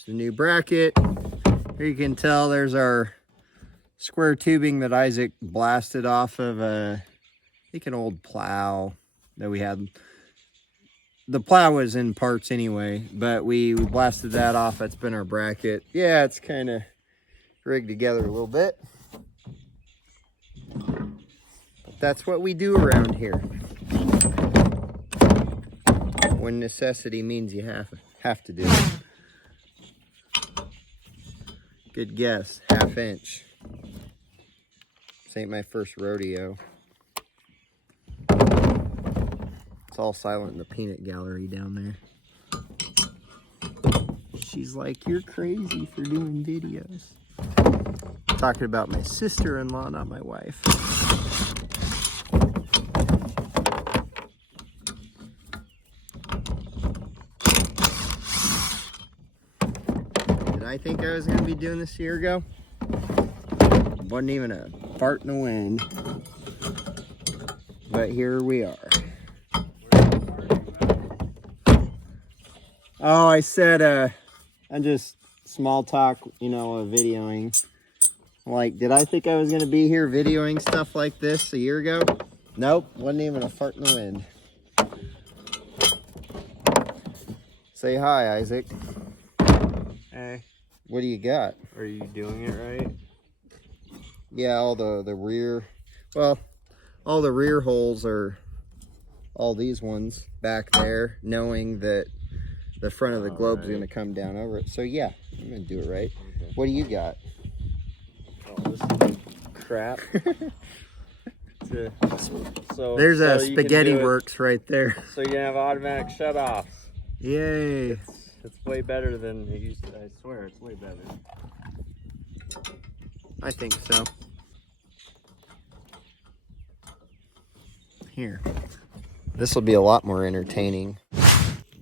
There's the new bracket. Here you can tell there's our square tubing that Isaac blasted off of I think an old plow that we had. The plow was in parts anyway, but we blasted that off. That's been our bracket. Yeah, it's kind of rigged together a little bit. But that's what we do around here. When necessity means you have to do it. Good guess, 1/2 inch. This ain't my first rodeo. It's all silent in the peanut gallery down there. She's like, you're crazy for doing videos. I'm talking about my sister-in-law, not my wife. Did I think I was going to be doing this a year ago? Wasn't even a fart in the wind. But here we are. Oh, I said, I'm just small talk, you know, videoing. Like, did I think I was going to be here videoing stuff like this a year ago? Nope, wasn't even a fart in the wind. Say hi, Isaac. Hey. What do you got? Are you doing it right? Yeah, all the rear, well, all the rear holes are all these ones back there, knowing that the front of the globe's going to come down over it. So yeah, I'm going to do it right. Okay. What do you got? Oh, this is crap. There's a spaghetti works right there. So you can have automatic shut-offs. Yay. It's way better than it used to. I swear, it's way better. I think so. Here. This will be a lot more entertaining.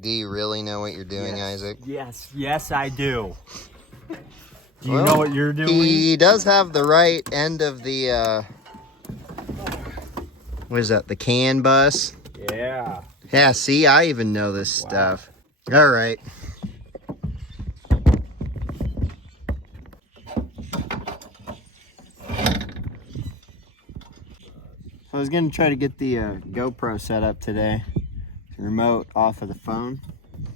Do you really know what you're doing, Isaac? Yes, I do. Do you know what you're doing? He does have the right end of the, what is that, the CAN bus? Yeah. Yeah, see, I even know this stuff. All right. I was going to try to get the GoPro set up today. Remote off of the phone.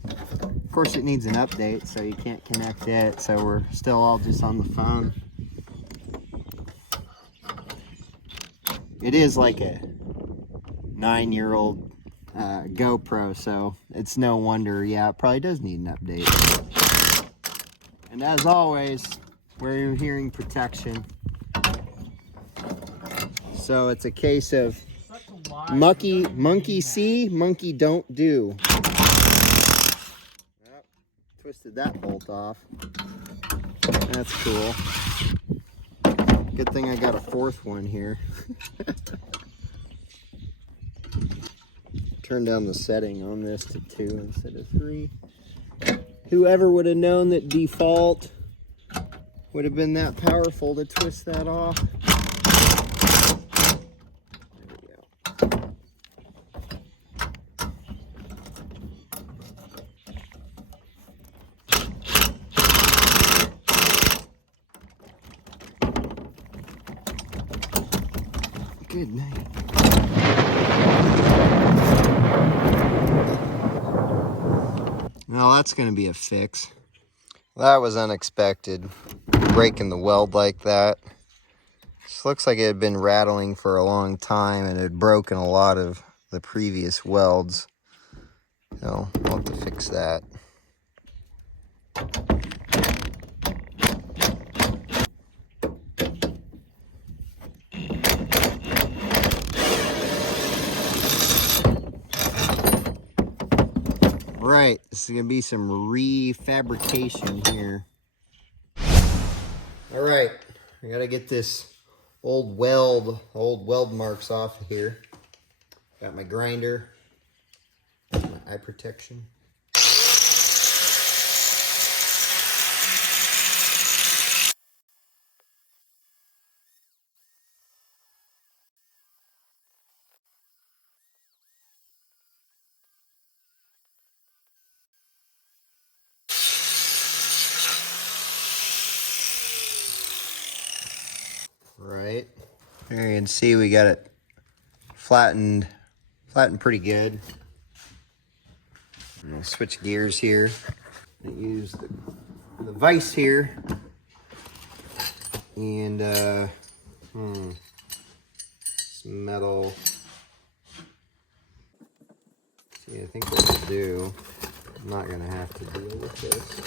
Of course, it needs an update, so you can't connect it, so we're still all just on the phone. It is like a 9-year-old GoPro, so it's no wonder, yeah, it probably does need an update. And as always, we're hearing protection. So it's a case of monkey see, monkey don't do. Yep, twisted that bolt off. That's cool. Good thing I got a 4th one here. Turn down the setting on this to 2 instead of 3. Whoever would have known that default would have been that powerful to twist that off. Good night. Well, that's going to be a fix. That was unexpected, breaking the weld like that. This looks like it had been rattling for a long time and had broken a lot of the previous welds. So I'll have to fix that. Right, this is going to be some refabrication here. All right, I got to get this old weld marks off of here. Got my grinder, my eye protection. There you can see we got it flattened pretty good. I'm gonna switch gears here. I use the vise here, and some metal. See, I think what I'll do, I'm not gonna have to deal with this.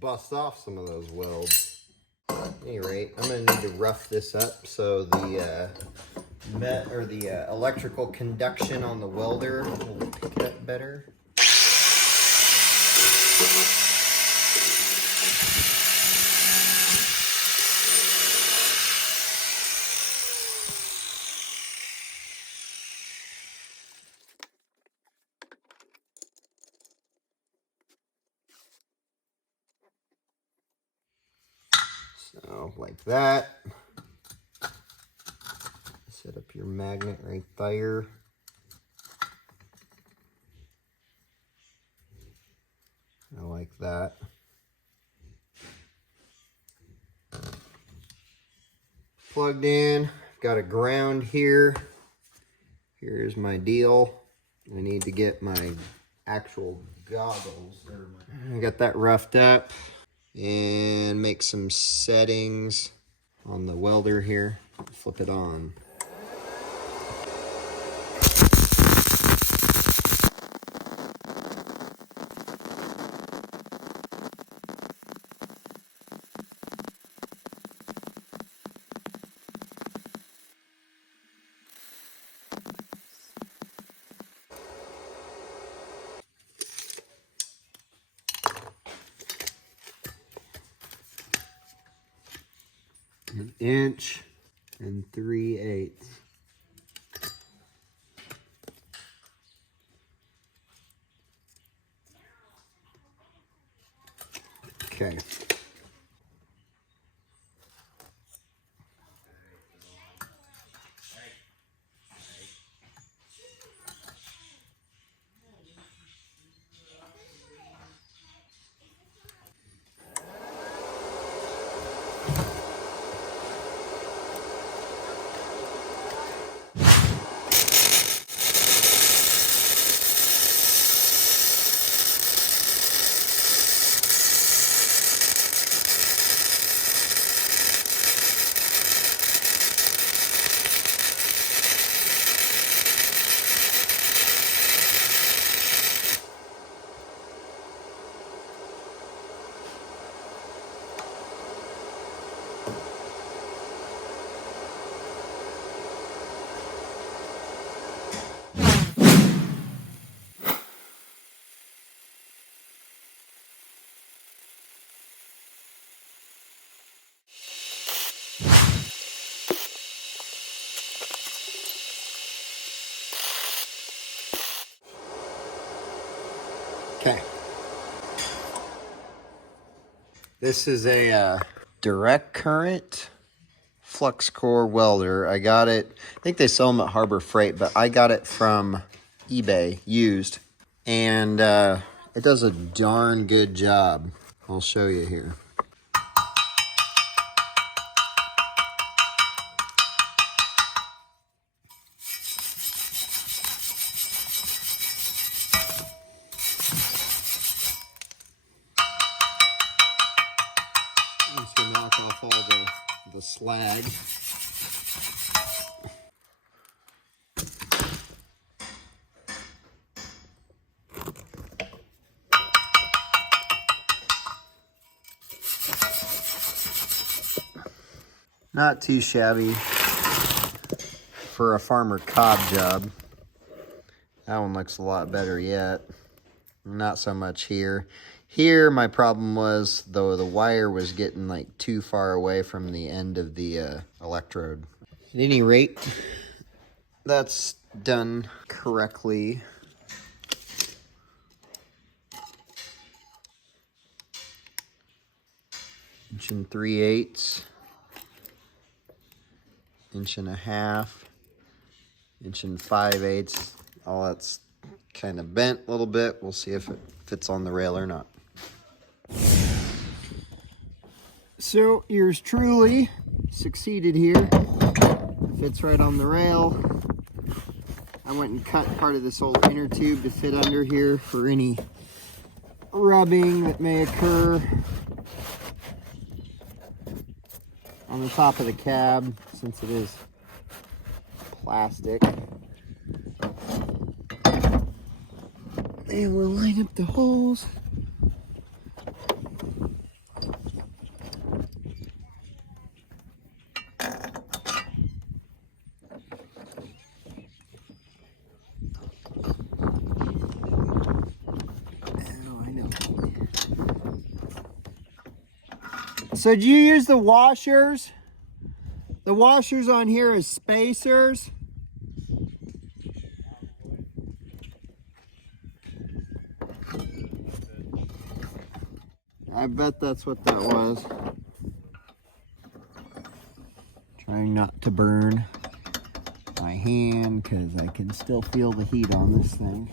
Bust off some of those welds. At any rate, I'm gonna need to rough this up so the electrical conduction on the welder will pick it up better. So like that. Set up your magnet right there. I like that. Plugged in, got a ground here. Here's my deal. I need to get my actual goggles. I got that roughed up and make some settings on the welder here. Flip it on. An inch and 3/8. Okay. Okay. This is a direct current flux core welder. I got it, I think they sell them at Harbor Freight, but I got it from eBay used. And it does a darn good job. I'll show you here. Once we knock off all the slag. Not too shabby for a farmer cob job. That one looks a lot better yet. Not so much here. Here, my problem was, though, the wire was getting like too far away from the end of the electrode. At any rate, that's done correctly. Inch and 3/8, inch and a half, inch and 5/8. all that's kind of bent a little bit. We'll see if it fits on the rail or not. So yours truly succeeded here. Fits right on the rail. I went and cut part of this old inner tube to fit under here for any rubbing that may occur on the top of the cab, since it is plastic. And we'll line up the holes. So do you use the washers? The washers on here as spacers. I bet that's what that was. Trying not to burn my hand because I can still feel the heat on this thing.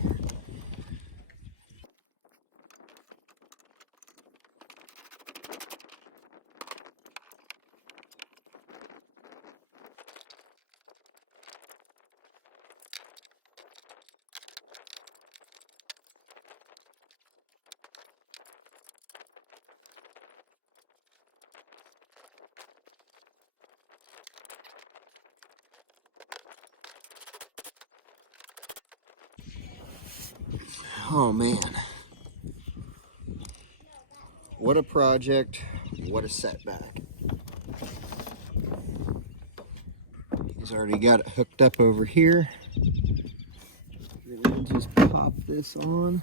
Oh man, what a project, what a setback. He's already got it hooked up over here. Then just pop this on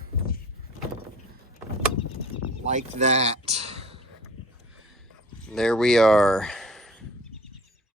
like that. There we are.